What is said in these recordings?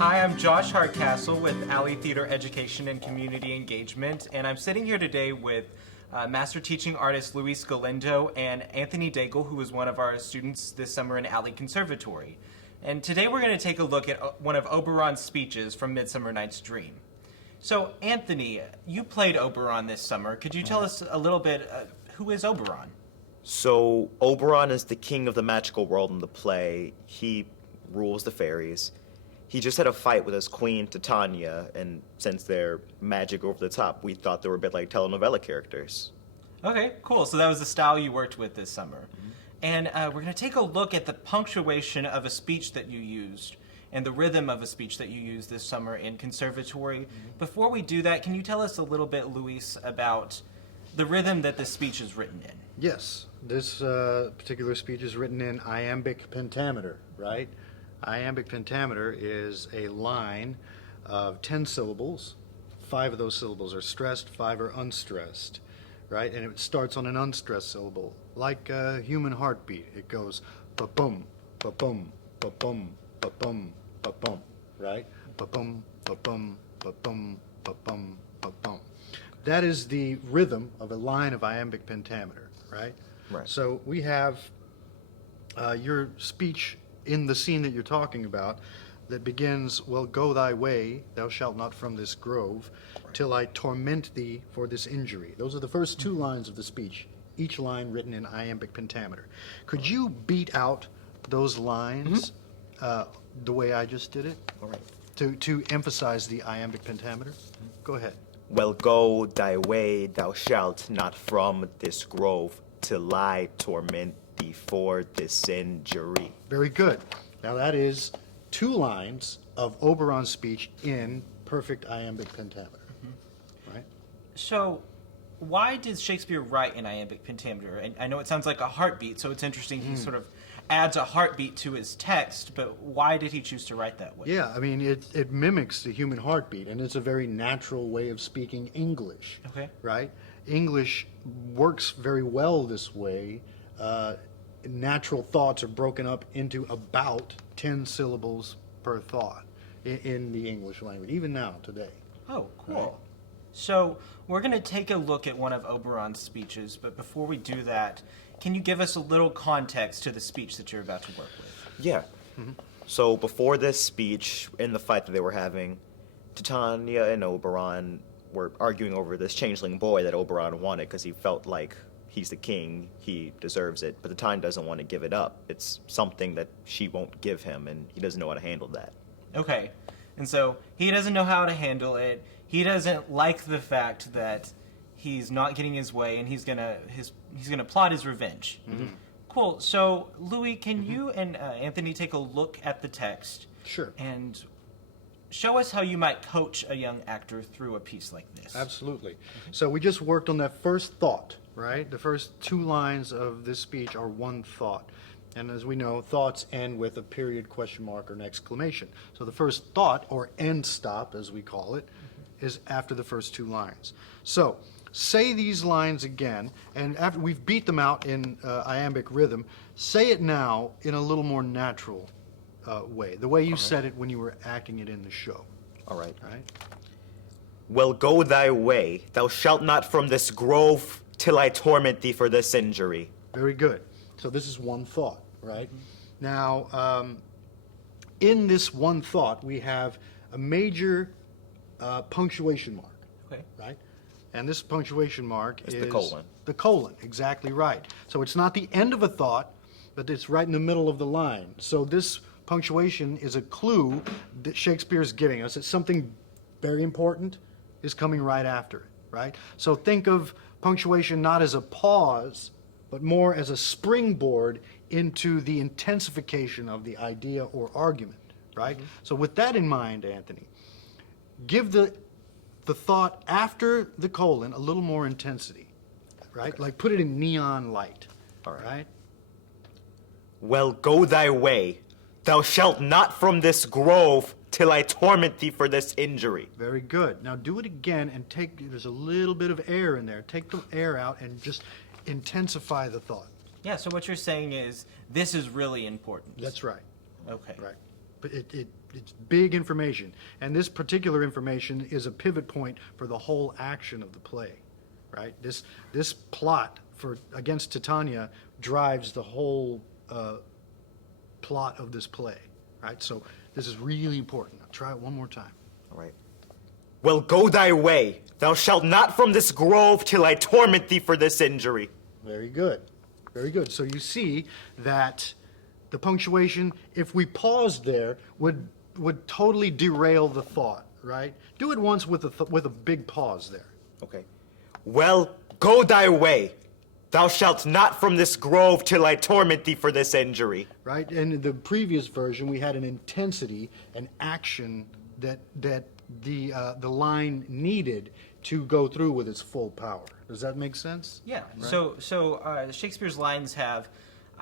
Hi, I'm Josh Hardcastle with Alley Theater Education and Community Engagement, and I'm sitting here today with master teaching artist Luis Galindo and Anthony Daigle, who was one of our students this summer in Alley Conservatory. And today we're going to take a look at one of Oberon's speeches from Midsummer Night's Dream. So, Anthony, you played Oberon this summer. Could you tell us a little bit, who is Oberon? So, Oberon is the king of the magical world in the play. He rules the fairies. He just had a fight with his queen, Titania, and since they're magic over the top, we thought they were a bit like telenovela characters. Okay, cool. So that was the style you worked with this summer. And we're going to take a look at the punctuation of a speech that you used and the rhythm of a speech that you used this summer in conservatory. Before we do that, can you tell us a little bit, Luis, about the rhythm that this speech is written in? Yes, this particular speech is written in iambic pentameter, right? Iambic pentameter is a line of 10 syllables. 5 of those syllables are stressed, 5 are unstressed, right? And it starts on an unstressed syllable, like a human heartbeat. It goes ba-bum, ba-bum, ba-bum, ba-bum, ba-bum, right? Ba-bum, ba-bum, ba-bum, ba-bum, ba-bum. That is the rhythm of a line of iambic pentameter, right? Right. So we have your speech in the scene that you're talking about that begins, well, go thy way, thou shalt not from this grove, till I torment thee for this injury. Those are the first 2 lines of the speech, each line written in iambic pentameter. Could you beat out those lines the way I just did it? All right. To emphasize the iambic pentameter? Go ahead. Well, go thy way, thou shalt not from this grove, till I torment thee for this injury. Very good. Now that is 2 lines of Oberon's speech in perfect iambic pentameter, right? So, why did Shakespeare write in iambic pentameter? And I know it sounds like a heartbeat, so it's interesting he sort of adds a heartbeat to his text, but why did he choose to write that way? Yeah, I mean, it mimics the human heartbeat, and it's a very natural way of speaking English, Okay. right? English works very well this way. Natural thoughts are broken up into about 10 syllables per thought in the English language, even now, today. Oh, cool. Right. So, we're going to take a look at one of Oberon's speeches, but before we do that, can you give us a little context to the speech that you're about to work with? Yeah. So before this speech, in the fight that they were having, Titania and Oberon were arguing over this changeling boy that Oberon wanted because he felt like he's the king, he deserves it, but Titania doesn't want to give it up. It's something that she won't give him, and he doesn't know how to handle that. Okay. And so, he doesn't know how to handle it. He doesn't like the fact that he's not getting his way, and he's gonna plot his revenge. Cool. So, Louis, can you and Anthony take a look at the text? Sure. And show us how you might coach a young actor through a piece like this. Absolutely. So we just worked on that first thought, right? The first 2 lines of this speech are one thought. And as we know, thoughts end with a period, question mark, or an exclamation. So the first thought, or end stop as we call it, is after the first 2 lines. So say these lines again, and after we've beat them out in iambic rhythm, say it now in a little more natural way, the way you said it when you were acting it in the show. All right. Right? Well, go thy way, thou shalt not from this grove, till I torment thee for this injury. Very good. So this is one thought, right? Now, in this one thought, we have a major punctuation mark, Okay. right? And this punctuation mark It's is the colon. The colon, exactly right. So it's not the end of a thought, but it's right in the middle of the line. So this punctuation is a clue that Shakespeare's giving us. It's something very important is coming right after it, right? So think of punctuation not as a pause, but more as a springboard into the intensification of the idea or argument, right? So with that in mind, Anthony, give the thought after the colon a little more intensity, right? Like put it in neon light, All right. right? Well, go thy way, thou shalt not from this grove, till I torment thee for this injury. Very good. Now do it again and there's a little bit of air in there. Take the air out and just intensify the thought. Yeah, so what you're saying is, this is really important. That's right. Okay. Right. But it it's big information. And this particular information is a pivot point for the whole action of the play, right? This plot against Titania drives the whole plot of this play, right? So this is really important. Now try it one more time. All right. Well, go thy way. Thou shalt not from this grove till I torment thee for this injury. Very good. Very good. So you see that the punctuation, if we paused there, would totally derail the thought, right? Do it once with a big pause there. Okay. Well, go thy way. Thou shalt not from this grove till I torment thee for this injury. Right? And in the previous version, we had an intensity, an action that the line needed to go through with its full power. Does that make sense? Yeah. Right? So Shakespeare's lines have,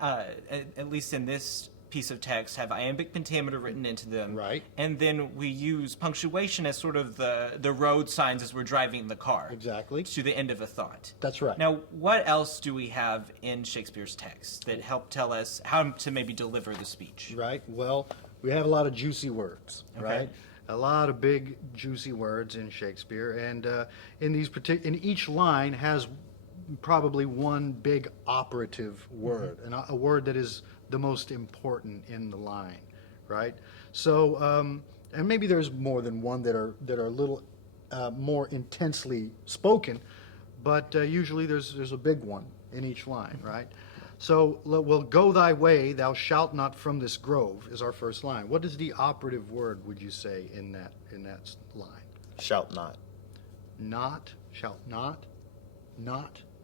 at least in this piece of text, have iambic pentameter written into them. Right. And then we use punctuation as sort of the road signs as we're driving the car. Exactly. To the end of a thought. That's right. Now, what else do we have in Shakespeare's text that help tell us how to maybe deliver the speech? Right. Well, we have a lot of juicy words, Okay. right? A lot of big juicy words in Shakespeare, and in each line has probably one big operative word, and a word that is the most important in the line, right? So, and maybe there's more than one that are a little more intensely spoken, but usually there's a big one in each line, right? So, well, go thy way, thou shalt not from this grove is our first line. What is the operative word, would you say, in that line? Shalt not. Not, shalt not,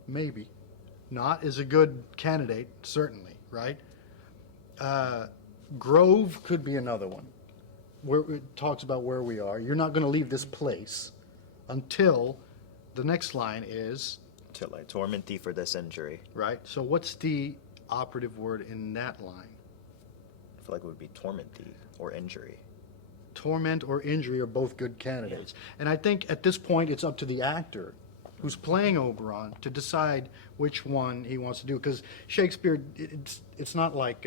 maybe. Not is a good candidate, certainly, right? Grove could be another one, where it talks about where we are. You're not going to leave this place until the next line is... Till I torment thee for this injury. Right. So what's the operative word in that line? I feel like it would be torment thee or injury. Torment or injury are both good candidates. And I think at this point it's up to the actor who's playing Oberon to decide which one he wants to do. Because Shakespeare, it's not like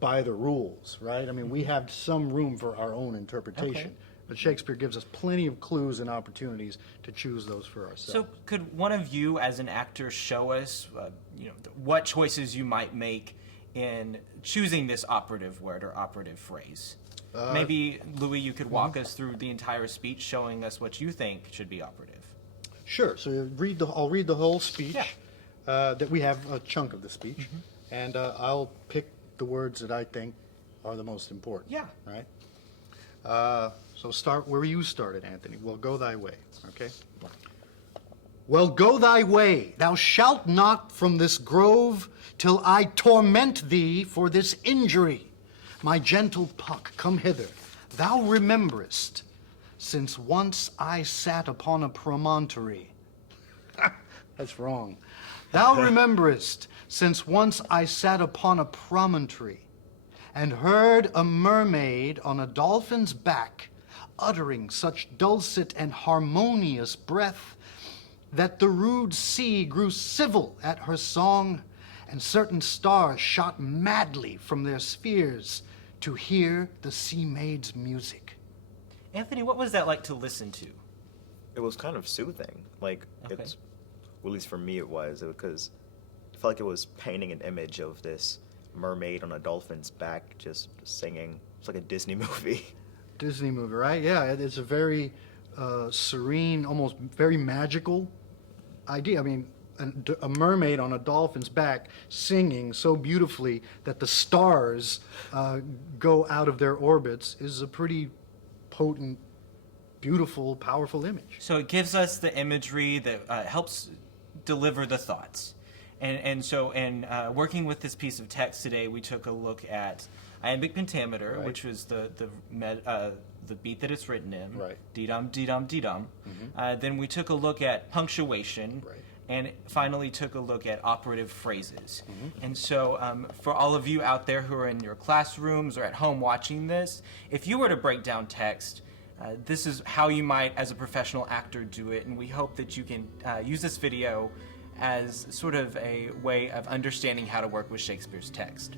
by the rules, right? I mean, we have some room for our own interpretation. Okay. But Shakespeare gives us plenty of clues and opportunities to choose those for ourselves. So, could one of you, as an actor, show us, what choices you might make in choosing this operative word or operative phrase? Maybe, Louis, you could walk us through the entire speech, showing us what you think should be operative. Sure. So I'll read the whole speech. Yeah. That we have a chunk of the speech, and I'll pick the words that I think are the most important. Yeah. Right. So start where you started, Anthony. Well, go thy way. Okay. Well, go thy way. Thou shalt not from this grove till I torment thee for this injury. My gentle Puck, come hither. Thou rememberest, since once I sat upon a promontory. That's wrong. Thou rememberest, since once I sat upon a promontory, and heard a mermaid on a dolphin's back, uttering such dulcet and harmonious breath, that the rude sea grew civil at her song, and certain stars shot madly from their spheres to hear the sea maid's music. Anthony, what was that like to listen to? It was kind of soothing. Like, Okay. well, at least for me it was, because I felt like it was painting an image of this mermaid on a dolphin's back just singing. It's like a Disney movie. Disney movie, right? Yeah, it's a very serene, almost very magical idea. I mean, a mermaid on a dolphin's back singing so beautifully that the stars go out of their orbits is a pretty potent, beautiful, powerful image. So it gives us the imagery that helps deliver the thoughts. And so in working with this piece of text today, we took a look at iambic pentameter, Right. which was the beat that it's written in. Right. Dee-dum, dee-dum, dee-dum. Then we took a look at punctuation. Right. And finally took a look at operative phrases. And so for all of you out there who are in your classrooms or at home watching this, if you were to break down text, this is how you might, as a professional actor, do it. And we hope that you can use this video as sort of a way of understanding how to work with Shakespeare's text.